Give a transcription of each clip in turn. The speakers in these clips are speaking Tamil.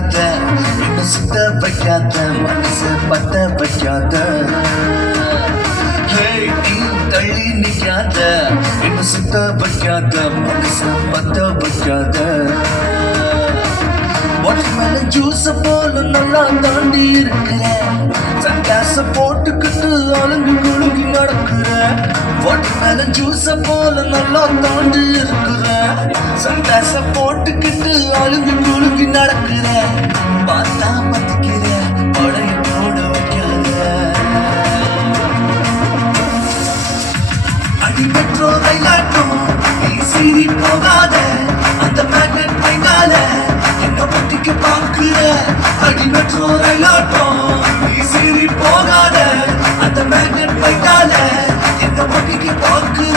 நிக்காத என்ன சுத்த வைக்காத மனசு பத்த வைக்காத நீ தள்ளி நிக்காத என்ன சுத்த வைக்காத மனசு பத்த வைக்காத வாட்டர்மெலன் ஜூஸ் போல நல்லா தாண்டி இருக்கிற சங்காச போட்டுக்கிட்டு அழுங்கு குழுங்கி நடக்கிற வாட்டர்மெலன் ஜூஸ் போல நல்லா தாண்டி இருக்கிற சங்காச போட்டுக்கிட்டு அழுங்கு குழுங்கி நடக்கிற பார்த்தா பத்திக்கிற படைய போட வைக்காத அடி மெட்ரோ ரயிலாட்டும் நீ சீறி போகாத அந்த மேக்னெட் பைனால என்ன பத்திக்க பாக்குற அடி மெட்ரோ ரயிலாட்டும் நீ சீறி போகாத அந்த மேக்னெட் பைனால என்ன பத்திக்க பாக்குற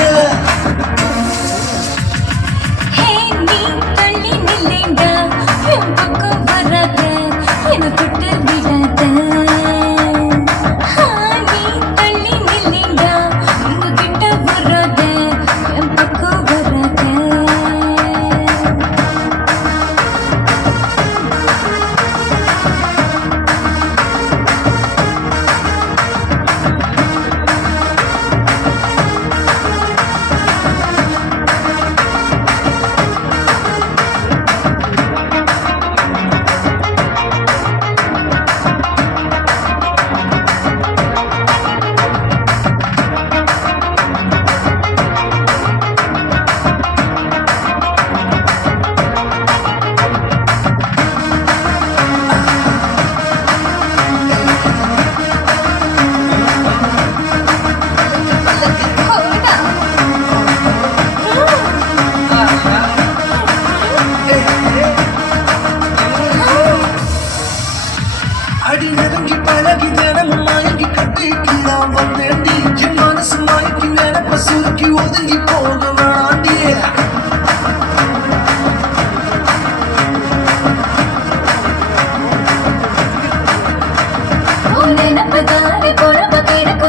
அடி நெருங்கி பழகி தினமும் மயங்கி கட்டிக்கலாம் வந்தேண்டி என் மனசு மயக்கி நினைப்ப சுருக்கி ஒதுங்கி போக வேண்டாண்டி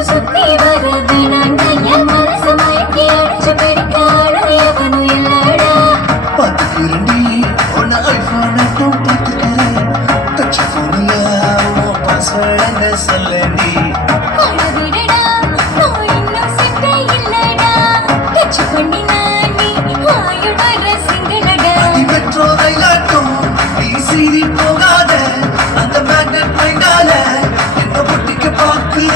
சுத்தி வர வீணாண்ட என் மனசு மயக்கி அடிச்சு பிடிக்க அழகியவனும் இல்லடா பாத்துக்கிறேன்டி உன்னை ஐஃபோனுக்கும் பாத்துக்கிறேன் டச் போன்ல உன் பாஸ்வேர்ட் என்ன சொல்லடி அழவிடடா நான் இன்னும் சிட்டே இல்லடா டச் பண்ணி நானி ஆயுள் வர சிங்கடடா அடி மெட்ரோ ரயிலாட்டும் நீ சீறி போகாத அந்த மேக்னெட் பைனால என்ன பொட்டிக்க பாக்குற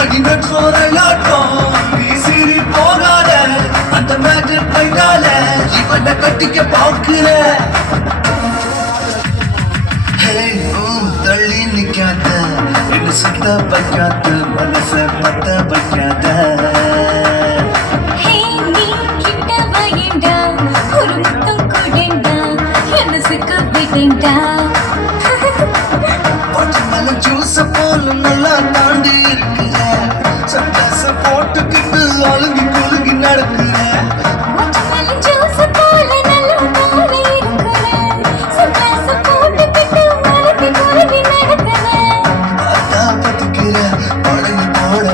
அடி மெட்ரோ ரயிலாட்டும் நீ சீறி போகாத அந்த மேக்னெட் பைனால இவனை கட்டிக்க பாக்குற தள்ளி நிக்காத என்ன சுத்த வைக்காத மனச பத்த வைக்காத ஹே நீ கிட்ட வாயேண்டா ஒரு முத்தம் கொடேண்டா என்ன சிக்க விட்டேண்டா வாட்டர்மெலன் ஜூஸ் போல நல்லா தாண்டி இருக்கிற சந்தாச போட்டுக்கிட்டு அழுங்கி குலுங்கி நடக்கிற வாட்டர்மெலன் ஜூஸ் போல நல்ல போல இருக்கிறேன் சந்தாச போட்டுக்கிட்டு அழுங்கி குலுங்கி நடக்கிறேன் பார்த்தா பத்திக்கிற பழகி போட